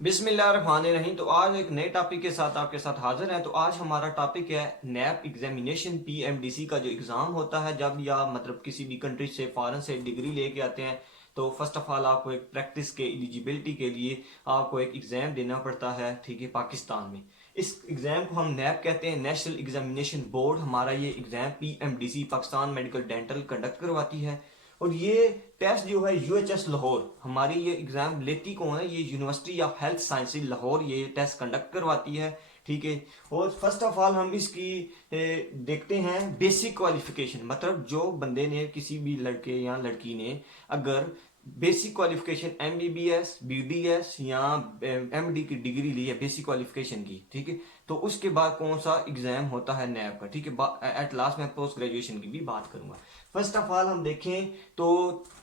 बिस्मिल्लाहिर्रहमानिर्रहीम। तो आज एक नए टॉपिक के साथ आपके साथ हाजिर हैं। तो आज हमारा टॉपिक है नैप एग्जामिनेशन। पीएमडीसी का जो एग्ज़ाम होता है जब या मतलब किसी भी कंट्री से फॉरेन से डिग्री लेके आते हैं, तो फर्स्ट ऑफ ऑल आपको एक प्रैक्टिस के एलिजिबिलिटी के लिए आपको एक एग्ज़ाम देना पड़ता है, ठीक है, पाकिस्तान में। इस एग्ज़ाम को हम नैप कहते हैं, नेशनल एग्जामिनेशन बोर्ड। हमारा ये exam PMDC Pakistan medical dental conduct करवाती है। और ये टेस्ट जो है यूएचएस लाहौर, हमारी ये एग्जाम लेती कौन है, ये university of health sciences Lahore ये टेस्ट कंडक्ट करवाती है, ठीक है। और फर्स्ट ऑफ ऑल हम इसकी देखते हैं बेसिक क्वालिफिकेशन, मतलब जो बंदे ने, किसी भी लड़के या लड़की ने अगर बेसिक क्वालिफिकेशन एमबीबीएस बीडीएस या एमडी की डिग्री ली है बेसिक क्वालिफिकेशन की, ठीक है, तो उसके बाद कौन सा एग्जाम होता है नैब का, ठीक है। एट लास्ट मैं पोस्ट ग्रेजुएशन की भी बात करूंगा। फर्स्ट ऑफ ऑल हम देखें तो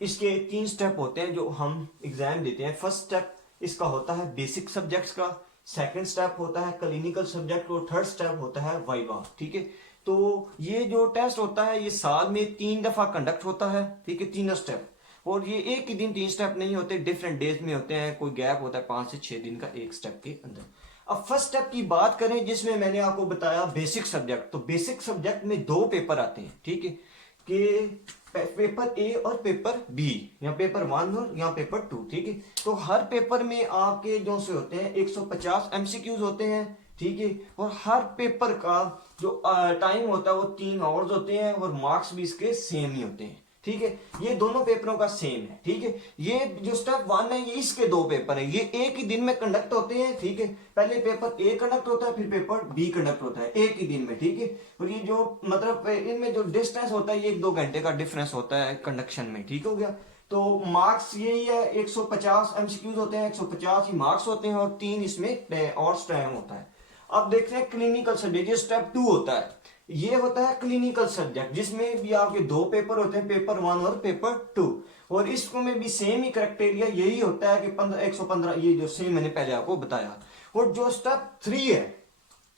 इसके 3 स्टेप होते हैं जो हम एग्जाम देते हैं। फर्स्ट स्टेप इसका होता है बेसिक सब्जेक्ट्स का, सेकंड स्टेप होता है क्लिनिकल सब्जेक्ट और थर्ड स्टेप होता है वाइवा, ठीक है। तो ये जो टेस्ट होता है ये साल में 3 दफा कंडक्ट होता है, ठीक है, तीनों स्टेप। और ये एक ही दिन 3 स्टेप नहीं होते, डिफरेंट डेज में होते हैं, कोई गैप होता है 5 से 6 दिन का एक स्टेप के अंदर। अब फर्स्ट स्टेप की बात करें जिसमें मैंने आपको बताया बेसिक सब्जेक्ट, तो बेसिक सब्जेक्ट में 2 पेपर आते हैं, ठीक है, कि पेपर ए और पेपर बी, या पेपर 1 और या पेपर 2, ठीक है। तो हर पेपर में आपके जो से होते हैं 150 एमसीक्यूज होते हैं, ठीक है। और हर पेपर का जो टाइम होता है वो 3 आवर्स होते हैं और मार्क्स भी इसके सेम ही होते हैं, ठीक है। ये दोनों पेपरों का सेम है, ठीक है। ये जो स्टेप 1 है ये इसके 2 पेपर है, ये एक ही दिन में कंडक्ट होते हैं, ठीक है। पहले पेपर ए कंडक्ट होता है फिर पेपर बी कंडक्ट होता है एक ही दिन में, ठीक है। और ये जो मतलब इनमें जो डिस्टेंस होता है ये 1-2 घंटे का डिफरेंस होता है कंडक्शन में, ठीक हो गया। तो मार्क्स यही है, 150 एमसीक्यूज होते हैं, 150 ही मार्क्स होते हैं और 3 इसमें और टाइम होता है। अब देखते हैं क्लिनिकल सब्जेक्ट, ये स्टेप 2 होता है। ये होता है क्लिनिकल सब्जेक्ट जिसमें भी आपके 2 पेपर होते हैं, पेपर 1 और पेपर 2। और इसको में भी सेम ही क्राइटेरिया यही होता है कि 115, ये जो सेम मैंने पहले आपको बताया। और जो स्टेप 3 है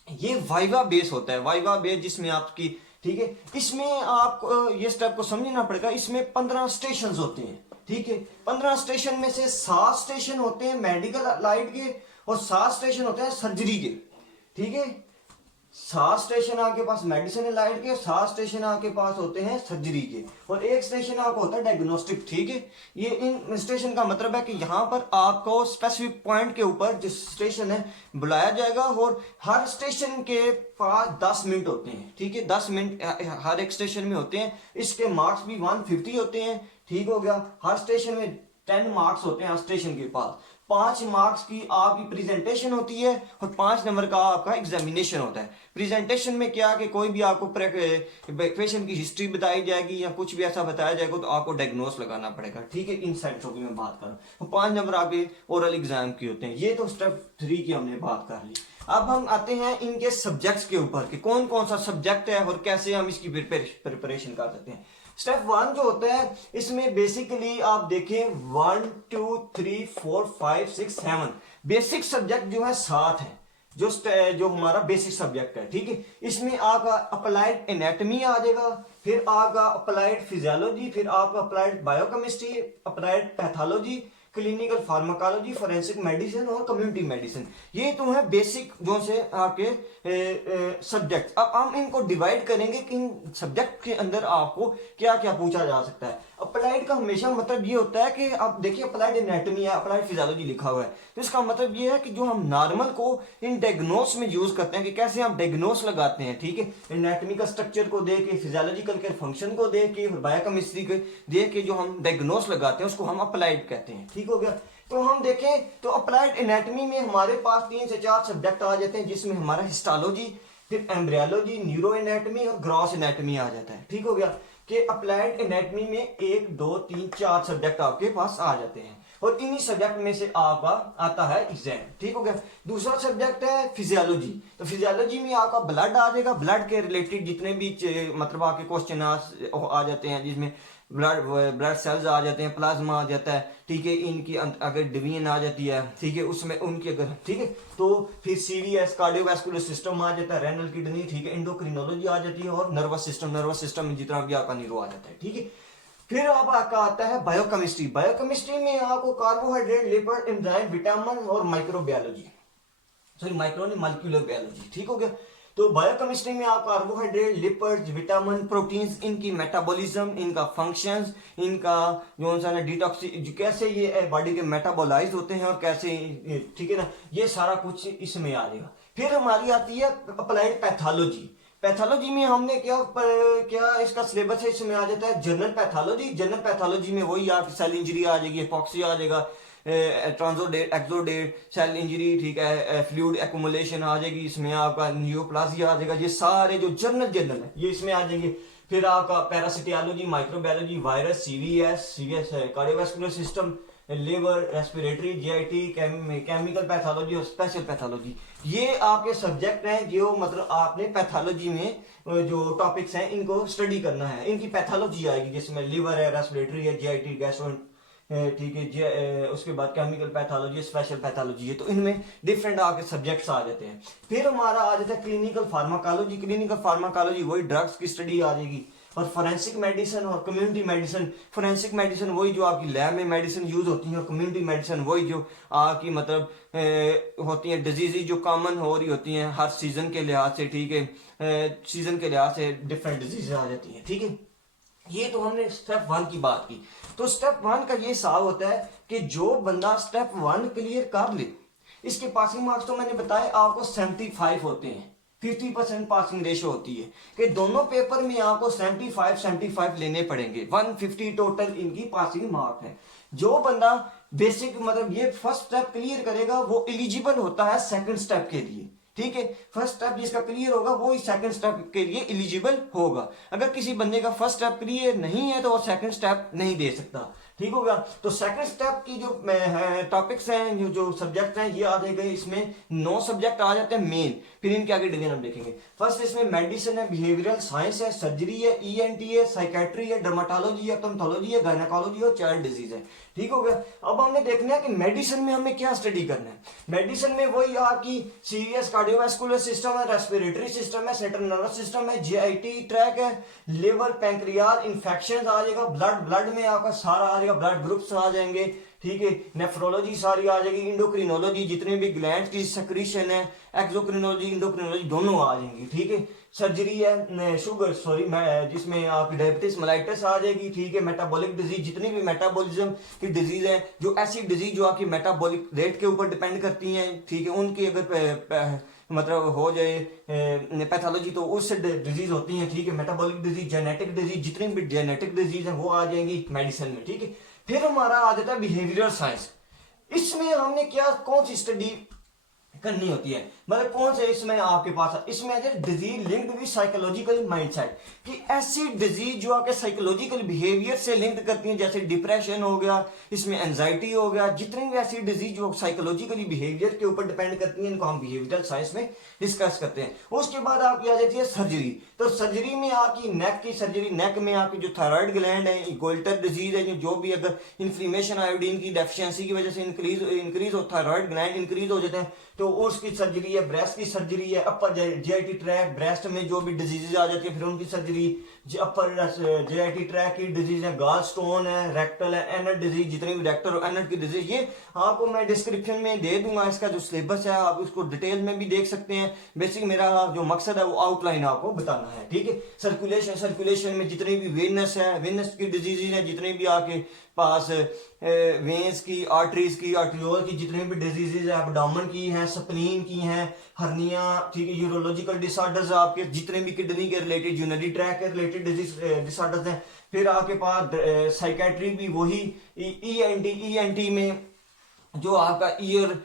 ये वाइवा बेस होता है, वाइवा बेस जिसमें आपकी, ठीक है, इसमें आप ये स्टेप को समझना पड़ेगा। इसमें 15 स्टेशन होते हैं, ठीक है। 15 स्टेशन में से 7 स्टेशन होते हैं मेडिकल लाइट के और 7 स्टेशन होते हैं सर्जरी के, ठीक है। 7 स्टेशन आपके पास मेडिसिन लाइट के, 7 स्टेशन आपके पास होते हैं सर्जरी के, और एक स्टेशन आपको होता है डायग्नोस्टिक, ठीक है। ये इन स्टेशन का मतलब है कि यहाँ पर आपको स्पेसिफिक पॉइंट के ऊपर जो स्टेशन है बुलाया जाएगा और हर स्टेशन के पास 10 मिनट होते हैं, ठीक है, 10 मिनट हर एक स्टेशन में होते हैं। इसके मार्क्स भी 150 होते हैं, ठीक हो गया। हर स्टेशन में 10 मार्क्स होते हैं हर स्टेशन के पास। 5 मार्क्स की आपकी प्रेजेंटेशन होती है और 5 नंबर का आपका एग्जामिनेशन होता है। प्रेजेंटेशन में क्या कि कोई भी आपको पेशेंट की हिस्ट्री बताई जाएगी या कुछ भी ऐसा बताया जाएगा तो आपको डायग्नोस लगाना पड़ेगा, ठीक है। इन सेंसों की मैं बात करूं तो 5 नंबर आपके ओरल एग्जाम की होते हैं। ये तो स्टेप 3 की हमने बात कर ली। अब हम आते हैं इनके सब्जेक्ट्स के ऊपर कि कौन कौन सा सब्जेक्ट है और कैसे हम इसकी प्रिपरेशन कर सकते हैं। स्टेप 1 जो होता है इसमें बेसिकली आप देखें 1 2 3 4 5 6 7 बेसिक सब्जेक्ट जो है 7 है, जो हमारा बेसिक सब्जेक्ट है, ठीक है। इसमें आपका अप्लाइड एनाटॉमी आ जाएगा, फिर आपका अप्लाइड फिजियोलॉजी, फिर आपका applied biochemistry, applied pathology, clinical pharmacology, forensic medicine और कम्युनिटी मेडिसिन। ये तो है बेसिक जो से आपके सब्जेक्ट। अब हम इनको डिवाइड करेंगे कि इन सब्जेक्ट के अंदर आपको क्या क्या पूछा जा सकता है। अप्लाइड का हमेशा मतलब ये होता है कि आप देखिए अप्लाइड एनाटॉमी है, अप्लाइड फिजियोलॉजी लिखा हुआ है, तो इसका मतलब ये है कि जो हम नॉर्मल को इन डायग्नोस में यूज करते हैं कि कैसे हम डायग्नोस लगाते हैं, ठीक है। एनाटॉमी का स्ट्रक्चर को देख के, फिजियोलॉजिकल के फंक्शन को देख के, बायोकेमिस्ट्री के देख के जो हम डायग्नोस लगाते हैं उसको हम अप्लाइड कहते हैं, ठीक हो गया। तो हम देखें तो अप्लाइड एनाटॉमी में हमारे पास 3 से 4 सब्जेक्ट आ जाते हैं जिसमें हमारा हिस्टोलॉजी, फिर एम्ब्रियोलॉजी, न्यूरो एनाटॉमी और ग्रॉस एनाटॉमी आ जाता है, ठीक हो गया। कि अप्लाइड एनाटॉमी में 1 2 3 4 सब्जेक्ट आपके पास आ जाते हैं और इन्हीं सब्जेक्ट में से आपका आता है एग्जाम, ठीक हो गया। दूसरा सब्जेक्ट है फिजियोलॉजी, तो फिजियोलॉजी में आपका ब्लड आ जाएगा। ब्लड के रिलेटेड जितने भी मतलब आपके क्वेश्चन आ जाते हैं जिसमें ब्लड सेल्स आ जाते हैं, प्लाज्मा आ जाता है, ठीक है। इनकी अगर डिवीजन आ जाती है, ठीक है, उसमें उनकी अगर, ठीक है, तो फिर सीवीएस कार्डियोवैस्कुलर सिस्टम आ जाता है, रेनल किडनी, ठीक है, एंडोक्रिनोलॉजी आ जाती है और नर्वस सिस्टम में जितना भी आपका न्यूरो आ जाता है, ठीक है। फिर अब आपका आता है बायोकेमिस्ट्री। बायोकेमिस्ट्री में आपको कार्बोहाइड्रेट, लिपिड, एंजाइम, विटामिन और माइक्रोबायोलॉजी, सॉरी माइक्रो नहीं, मॉलिक्यूलर बायोलॉजी, ठीक हो गया। तो बायोकेमिस्ट्री में आप कार्बोहाइड्रेट, लिपिड्स, विटामिन, प्रोटीन्स, इनकी मेटाबॉलिज्म, इनका फंक्शंस, इनका जो सा ना डिटॉक्सी, कैसे ये बॉडी के मेटाबोलाइज होते हैं और कैसे, ठीक है ना, ये सारा कुछ इसमें आ जाएगा। फिर हमारी आती है अप्लाइड पैथोलॉजी। पैथोलॉजी में हमने क्या इसका सिलेबस है, इसमें आ जाता है जनरल पैथोलॉजी। जनरल पैथोलॉजी में वही आपकी सेल इंजरी आ जाएगी, एपॉक्सी आ जाएगा, ट्रांसोडेट, एक्सोडेट, सेल इंजरी, ठीक है, फ्लूइड एक्युमुलेशन आ जाएगी, इसमें आपका न्यूरोप्लासिया आ जाएगा। ये सारे जो जनरल है ये इसमें आ जाएंगे। फिर आपका parasitology, microbiology, virus, CVS cardiovascular system, liver, respiratory, GIT, chemical pathology और स्पेशल पैथोलॉजी, ये आपके सब्जेक्ट हैं जो मतलब आपने पैथोलॉजी में जो टॉपिक्स हैं इनको स्टडी करना है। इनकी पैथोलॉजी आएगी जिसमें लिवर है, रेस्पिरेटरी है, जीआईटी, गैस्ट्रो, ठीक है, उसके बाद केमिकल पैथोलॉजी, स्पेशल पैथोलॉजी है। तो इनमें डिफरेंट आपके सब्जेक्ट्स आ जाते हैं। फिर हमारा आ जाता है क्लिनिकल फार्माकोलॉजी। क्लिनिकल फार्माकोलॉजी वही ड्रग्स की स्टडी आ जाएगी। और फोरेंसिक मेडिसिन और कम्युनिटी मेडिसिन, फोरेंसिक मेडिसिन वही जो आपकी लैब में मेडिसिन यूज होती है, और कम्युनिटी मेडिसिन वही जो आपकी मतलब होती है डिजीज जो कॉमन हो रही होती हैं हर सीजन के लिहाज से, ठीक है, सीजन के लिहाज से डिफरेंट डिजीज आ जाती हैं, ठीक है। ये तो हमने स्टेप 1 की बात की। तो स्टेप 1 का ये हिसाब होता है कि जो बंदा स्टेप 1 क्लियर कर ले, इसके पासिंग मार्क्स तो मैंने बताया आपको 75 होते हैं, 50% पासिंग रेशो होती है कि दोनों पेपर में आपको 75 लेने पड़ेंगे। 150 टोटल इनकी पासिंग मार्क है। जो बंदा बेसिक मतलब ये फर्स्ट स्टेप क्लियर करेगा वो एलिजिबल होता है सेकंड स्टेप के लिए, ठीक है। फर्स्ट स्टेप जिसका क्लियर होगा वो सेकंड स्टेप के लिए एलिजिबल होगा। अगर किसी बंदे का फर्स्ट स्टेप क्लियर नहीं है तो वो सेकंड स्टेप नहीं दे सकता, ठीक होगा। तो सेकंड स्टेप की जो टॉपिक्स हैं, जो सब्जेक्ट हैं, ये आ जाएंगे। इसमें 9 सब्जेक्ट आ जाते हैं मेन। फिर इनके आगे डिवीजन हम देखेंगे। फर्स्ट इसमें मेडिसिन है, बिहेवियरल साइंस है, सर्जरी है, ईएनटी है, साइकेट्री है, डर्माटोलॉजी है, पैथोलॉजी है, गायनेकोलॉजी और चाइल्ड डिजीज है, ठीक हो गया। अब हमने देखना है कि मेडिसिन में हमें क्या स्टडी करना है। मेडिसिन में वही आपकी सीरियस कार्डियोवास्कुलर सिस्टम है, रेस्पिरेटरी सिस्टम है, सेंट्रल नर्वस सिस्टम है, जीआईटी ट्रैक है, लिवर, पैंक्रियाज, इन्फेक्शन आ जाएगा, ब्लड में आपका सारा आ जाएगा, ब्लड ग्रुप्स आ जाएंगे, ठीक है, नेफ्रोलॉजी सारी आ जाएगी, इंडोक्रिनोलॉजी जितने भी ग्लैंड की सेक्रीशन है, एक्सोक्रिनोलॉजी, इंडोक्रिनोलॉजी दोनों आ जाएंगी, ठीक है। सर्जरी है, शुगर सॉरी जिसमें आपकी डायबिटीज मेलाइटिस आ जाएगी, ठीक है। मेटाबॉलिक डिजीज, जितनी भी मेटाबॉलिज्म की डिजीज है, जो ऐसी डिजीज जो आपकी मेटाबॉलिक रेट के ऊपर डिपेंड करती हैं, ठीक है, उनकी अगर मतलब हो जाए पैथोलॉजी तो उससे डिजीज होती हैं, ठीक है। मेटाबॉलिक डिजीज, जेनेटिक डिजीज, जितनी भी जेनेटिक डिजीज है वो आ जाएंगी मेडिसिन में, ठीक है। फिर हमारा आ जाता है बिहेवियरल साइंस। इसमें हमने क्या कौन सी स्टडी करनी होती है, मतलब कौन से इसमें आपके पास है, इसमें है disease linked with psychological mindset, कि ऐसी डिजीज जो आपके साइकोलॉजिकल बिहेवियर से लिंक करती हैं, जैसे डिप्रेशन हो गया, इसमें एंजाइटी हो गया, जितनी भी ऐसी डिजीज जो साइकोलॉजिकली बिहेवियर के ऊपर डिपेंड करती हैं, इनको हम बिहेवियरल साइंस में डिस्कस करते हैं। उसके बाद आपकी आ जाती है सर्जरी। तो सर्जरी में आपकी नेक की सर्जरी, नेक में आपकी जो थायराइड ग्लैंड है, गोल्टर डिजीज है, जो भी अगर इन्फ्लेमेशन आयोडीन की डेफिशिएंसी की वजह से इंक्रीज हो, थायराइड ग्लैंड इंक्रीज हो जाते हैं, तो उसकी सर्जरी है। ब्रेस्ट की सर्जरी है, अपर जीआईटी ट्रैक, ब्रेस्ट में जो भी डिजीजेज आ जाती है फिर उनकी सर्जरी, अपर जीआईटी ट्रैक की डिजीज है, गाल स्टोन है, रेक्टल है, एनट डिजीज, जितनी भी रेक्टल और एनट की डिजीज, ये आपको मैं डिस्क्रिप्शन में दे दूंगा। इसका जो सिलेबस है आप उसको डिटेल में भी देख सकते हैं। बेसिक मेरा जो मकसद है वो आउटलाइन आपको बताना है, ठीक है। सर्कुलेशन में जितनी भी वेनस है, वेनस की डिजीज है, जितने भी आपके पास वेन्स की, आर्टरीज की, आर्टियोल की जितनी भी डिजीजेज है, एब्डोमेन की है, स्प्लीन की है, हर्निया, ठीक है, यूरोलॉजिकल डिसऑर्डर्स आपके जितने भी किडनी के रिलेटेड, यूरिनरी ट्रैक के रिलेटेड डिसऑर्डर्स हैं। फिर आपके पास साइकेट्री भी वही, ईएनटी में जो आपका ईयर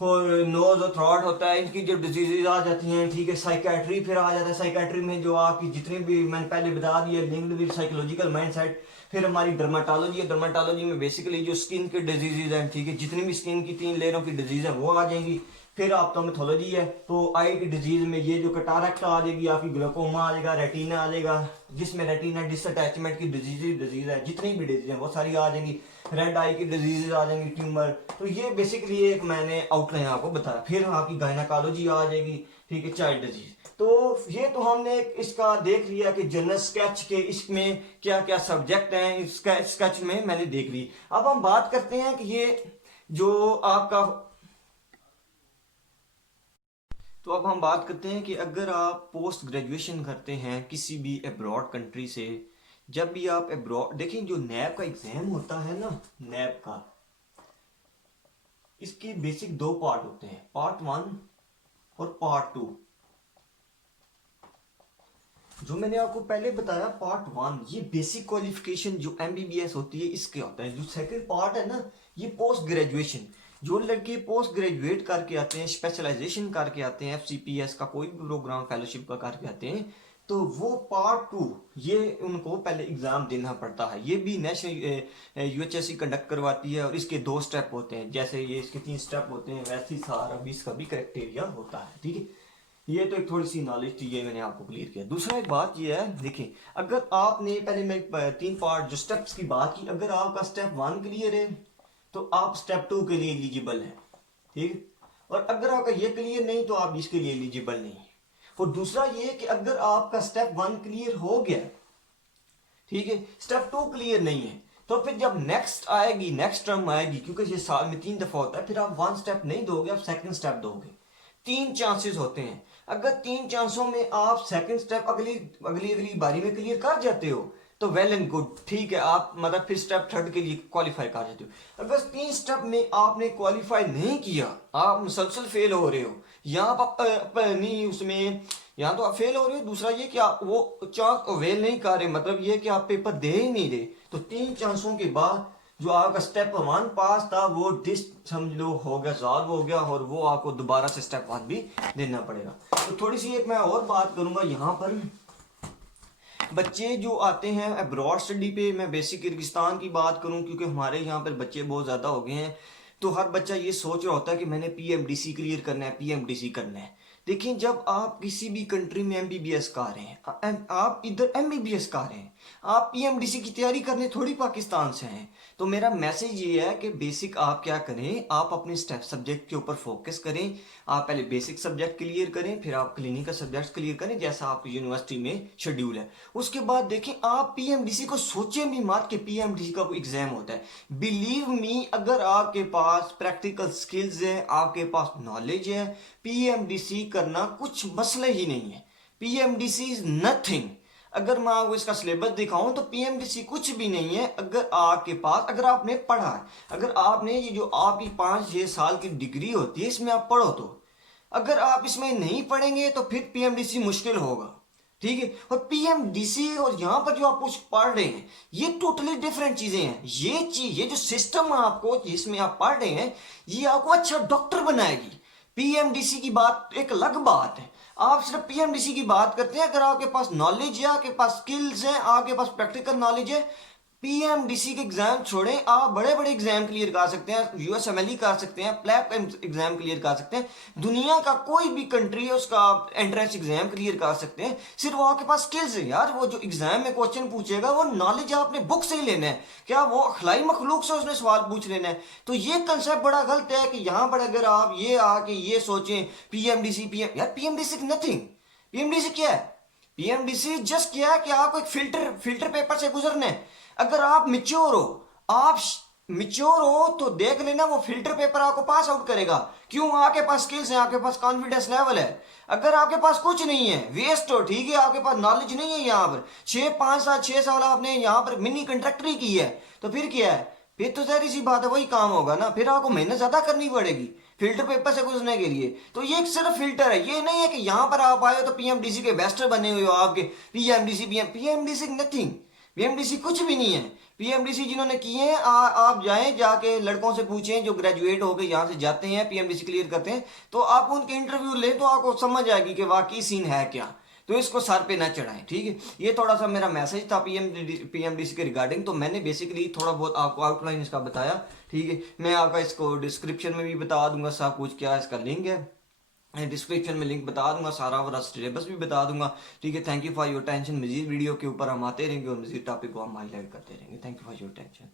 और नोज और थ्रोट होता है, इनकी जो डिजीजेज आ जाती हैं, ठीक है। साइकेट्री फिर आ जाता है, साइकेट्री में जो आपकी जितनी भी मैंने पहले बता दिया लिंक्ड विद साइकोलॉजिकल माइंडसेट। फिर हमारी डर्माटोलॉजी है, डर्माटोलॉजी में बेसिकली जो स्किन के डिजीजेज हैं, ठीक है, जितनी भी स्किन की 3 लेयरों की डिजीज है वो आ जाएंगी। फिर ऑप्थोमेथोलॉजी है, तो आई की डिजीज में ये जो कटारैक्ट आ जाएगी, आपकी ग्लूकोमा आ जाएगा, रेटिना आ जाएगा, जिसमें रेटिना डिसअटैचमेंट की डिजीज है, जितनी भी डिजीज है वो सारी आ जाएंगी। रेड आई की डिजीज आ जाएंगी, ट्यूमर। तो ये बेसिकली एक मैंने आउटलाइन आपको बताया। फिर आपकी गायनेकोलॉजी आ जाएगी, ठीक है, चाइल्ड डिजीज। तो ये तो हमने इसका देख लिया कि जनरल स्केच के इसमें क्या क्या सब्जेक्ट हैं, इसका स्केच में मैंने देख ली। अब हम बात करते हैं कि ये जो आपका, तो अब हम बात करते हैं कि अगर आप पोस्ट ग्रेजुएशन करते हैं किसी भी अब्रॉड कंट्री से, जब भी आप अब्रॉड, देखिए जो नैब का एग्जाम होता है ना, नैब का, इसके बेसिक दो पार्ट होते हैं, पार्ट 1 और पार्ट 2। जो मैंने आपको पहले बताया पार्ट 1 ये बेसिक क्वालिफिकेशन जो एमबीबीएस होती है इसके होता है। जो सेकंड पार्ट है ना, ये पोस्ट ग्रेजुएशन, जो लड़के पोस्ट ग्रेजुएट करके आते हैं, स्पेशलाइजेशन करके आते हैं, एफसीपीएस का कोई भी प्रोग्राम फेलोशिप का करके आते हैं, तो वो पार्ट 2 ये उनको पहले एग्जाम देना पड़ता है। ये भी नेशनल यूएचएससी कंडक्ट करवाती है और इसके 2 स्टेप होते हैं, जैसे ये इसके 3 स्टेप होते हैं वैसे ही सारा भी इसका भी क्राइटेरिया होता है। ठीक है, ये तो एक थोड़ी सी नॉलेज थी, ये मैंने आपको क्लियर किया। दूसरा एक बात ये है, देखिए अगर आपने पहले मैं 3 पार्ट जो स्टेप्स की बात की, अगर आपका स्टेप 1 क्लियर है तो आप स्टेप 2 के लिए एलिजिबल हैं। ठीक है, और अगर आपका ये क्लियर नहीं तो आप इसके लिए एलिजिबल नहीं है। और दूसरा ये कि अगर आपका स्टेप 1 क्लियर हो गया, ठीक है, स्टेप 2 क्लियर नहीं है, तो फिर जब नेक्स्ट आएगी, नेक्स्ट टर्म आएगी, क्योंकि ये साल में 3 दफा होता है, फिर आप 1 स्टेप नहीं दोगे, आप सेकंड स्टेप दोगे। 3 चांसेस होते हैं, अगर 3 चांसों में आप सेकंड स्टेप अगली अगली अगली बारी में क्लियर कर जाते हो तो वेल एंड गुड, ठीक है, आप मतलब फिर स्टेप 3 के लिए क्वालिफाई कर जाते हो। अगर 3 स्टेप में आपने क्वालिफाई नहीं किया, आप मुसलसल फेल हो रहे हो, यहाँ आप नहीं उसमें, यहाँ तो आप फेल हो रहे हो, दूसरा ये कि आप वो चांस अवेल नहीं कर रहे, मतलब ये कि आप पेपर दे ही नहीं रहे, तो 3 चांसों के बाद जो आपका स्टेप 1 पास था वो डिस समझ लो हो गया, सॉल्व हो गया, और वो आपको दोबारा से स्टेप 1 भी देना पड़ेगा। तो थोड़ी सी एक मैं और बात करूंगा यहाँ पर, बच्चे जो आते हैं अब्रॉड स्टडी पे, मैं बेसिक किर्गिस्तान की बात करूं क्योंकि हमारे यहाँ पर बच्चे बहुत ज़्यादा हो गए हैं, तो हर बच्चा ये सोच रहा होता है कि मैंने पीएमडीसी क्लियर करना है, पीएमडीसी करना है। देखिए जब आप किसी भी कंट्री में एमबीबीएस कर रहे हैं, आप इधर एमबीबीएस कर रहे हैं, आप पीएमडीसी की तैयारी करने थोड़ी पाकिस्तान से हैं, तो मेरा मैसेज ये है कि बेसिक आप क्या करें, आप अपने स्टेप सब्जेक्ट के ऊपर फोकस करें। आप पहले बेसिक सब्जेक्ट क्लियर करें, फिर आप क्लिनिकल सब्जेक्ट क्लियर करें जैसा आपकी यूनिवर्सिटी में शेड्यूल है। उसके बाद देखें, आप पीएमडीसी को सोचें भी मत कि पीएमडीसी का कोई एग्जाम होता है। बिलीव मी, अगर आपके पास प्रैक्टिकल स्किल्स है, आपके पास नॉलेज है, पीएमडीसी करना कुछ मसला ही नहीं है। PMDC is nothing. अगर मैं आपको इसका सिलेबस दिखाऊं तो पीएमडीसी कुछ भी नहीं है। अगर आपके पास, अगर आपने पढ़ा है, अगर आपने ये जो आपकी 5-6 साल की डिग्री होती है इसमें आप पढ़ो, तो अगर आप इसमें नहीं पढ़ेंगे तो फिर पीएमडीसी मुश्किल होगा। ठीक है, और पीएमडीसी और यहाँ पर जो आप कुछ पढ़ रहे हैं ये टोटली डिफरेंट चीजें हैं। ये चीज, ये जो सिस्टम आपको जिसमें आप पढ़ रहे हैं ये आपको अच्छा डॉक्टर बनाएगी। पीएमडीसी की बात एक अलग बात है, आप सिर्फ पीएमडीसी की बात करते हैं। अगर आपके पास नॉलेज है, आपके पास स्किल्स हैं, आपके पास प्रैक्टिकल नॉलेज है, पीएमडीसी के एग्जाम छोड़ें, आप बड़े बड़े एग्जाम क्लियर कर सकते हैं, यूएसएमएलई कर सकते हैं, प्लैप एग्जाम क्लियर कर सकते हैं, दुनिया का कोई भी कंट्री है उसका आप एंट्रेंस एग्जाम क्लियर कर सकते हैं। सिर्फ वो आपके पास स्किल्स है यार। वो जो एग्जाम में क्वेश्चन पूछेगा वो नॉलेज आपने बुक से ही लेना है, क्या वो अखलाई मखलूक से उसने सवाल पूछ लेना है। तो ये कंसेप्ट बड़ा गलत है कि यहाँ पर अगर आप ये आके ये सोचें पीएमडीसी यार पीएमडीसी नथिंग। पीएमडीसी क्या है? पीएमडीसी जस्ट क्या है कि आपको एक फिल्टर पेपर से गुजरना है। अगर आप मिच्योर हो, आप मिच्योर हो तो देख लेना वो फिल्टर पेपर आपको पास आउट करेगा। क्यों? आपके पास स्किल्स हैं, आपके पास कॉन्फिडेंस लेवल है। अगर आपके पास कुछ नहीं है, वेस्ट हो, ठीक है, आपके पास नॉलेज नहीं है, यहाँ पर 6 आपने यहाँ पर मिनी कंट्रैक्टरी की है, तो फिर क्या है? फिर तो सारी सी बात है वही काम होगा ना, फिर आपको मेहनत ज्यादा करनी पड़ेगी फिल्टर पेपर से गुजरने के लिए। तो ये एक सिर्फ फिल्टर है, ये नहीं है कि यहाँ पर आप आए हो तो पीएमडीसी के बेस्टर बने हुए हो आपके। पीएमडीसी नथिंग, पीएमडीसी कुछ भी नहीं है। पीएमडीसी जिन्होंने किए हैं आप जाएं, जाके लड़कों से पूछें जो ग्रेजुएट होकर यहाँ से जाते हैं पीएमडीसी क्लियर करते हैं, तो आप उनके इंटरव्यू लें तो आपको समझ आएगी कि वाकई सीन है क्या। तो इसको सर पे ना चढ़ाएं, ठीक है। ये थोड़ा सा मेरा मैसेज था पीएमडीसी के रिगार्डिंग। तो मैंने बेसिकली थोड़ा बहुत आपको आउटलाइन इसका बताया, ठीक है। मैं आपका इसको डिस्क्रिप्शन में भी बता दूंगा सब कुछ, क्या इसका लिंक है डिस्क्रिप्शन में लिंक बता दूंगा, सारा वाला सिलेबस भी बता दूंगा, ठीक है। Thank you for your attention. मजीद वीडियो के ऊपर हम आते रहेंगे और मजीद टॉपिक को हम हाईलाइट करते रहेंगे। Thank you for your tension.